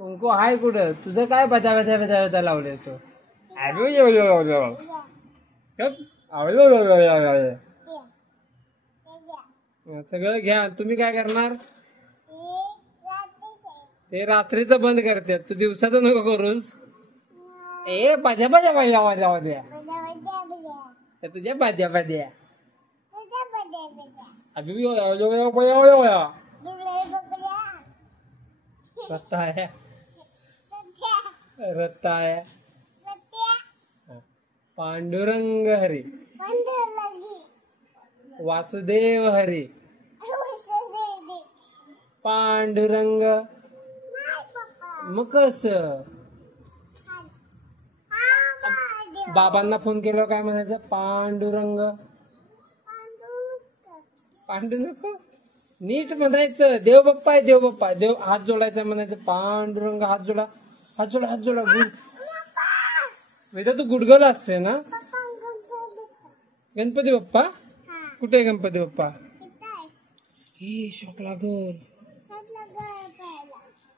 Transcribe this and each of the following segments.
कुंकू हाय कुठं तुझं काय बदा बदा बदा बदा लावलेस तू सगळं घ्या तुम्ही काय करणार ते रात्रीचं बंद करते तू दिवसाचं नको करूस ए बाजा बाजा बाजा बाजा बाजा तुझ्या बाजा बाजा अभी रत्ताया रत्ताया पांडुरंग हरी वासुदेव हरी पांडुरंग मग कस बाबांना फोन केला काय म्हणायचं पांडुरंग पांडू नको नीट म्हणायचं देव बाप्पा आहे देव बाप्पा देव हात जोडायचा म्हणायचं पांडुरंग हात जोडा हात जोडा हात जोडा गुड वेदा तू गुडगल असते ना गणपती बाप्पा कुठे आहे गणपती बाप्पा ही शॉक लागल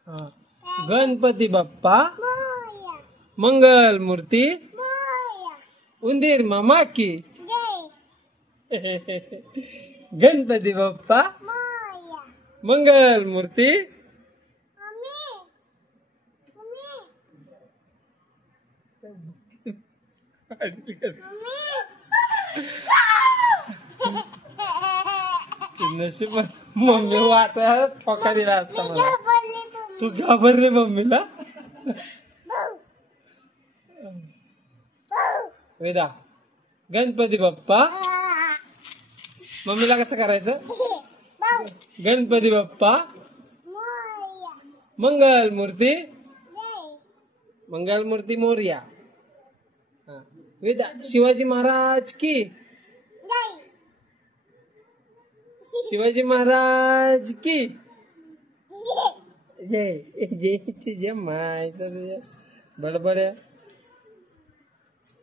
हा गणपती बाप्पा मंगल मूर्ती उंदीर मामा की गणपती बाप्पा मंगल मूर्ती नशीब मम्मी वाचा ठोका दिला असता मला तू घाबरली मम्मीला वेदा गणपती बाप्पा मम्मीला कसं करायचं गणपती बाप्पा मंगल मूर्ती मोरया वेदा शिवाजी महाराज की शिवाजी महाराज की जय जय जय माय बडबड्या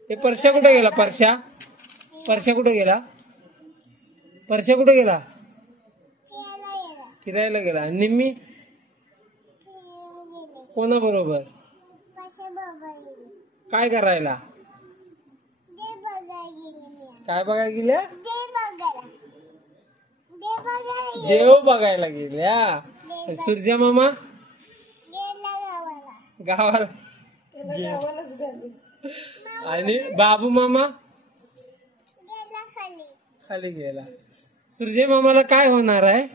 हे परश्या कुठे गेला परश्या कुठे गेला फिरायला गेला निम्मी कोणाबरोबर काय करायला काय बघायला गेल्या देव बघायला गेल्या सूर्या मामा गावाला आणि बाबू मामा खाली गेला सूर्य मामाला काय होणार आहे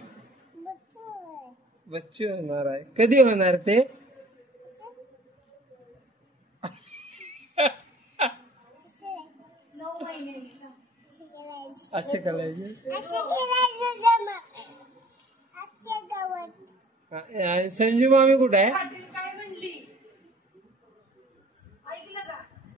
बच्चू होणार आहे कधी होणार ते असे करायचे संजू मामी कुठे आहे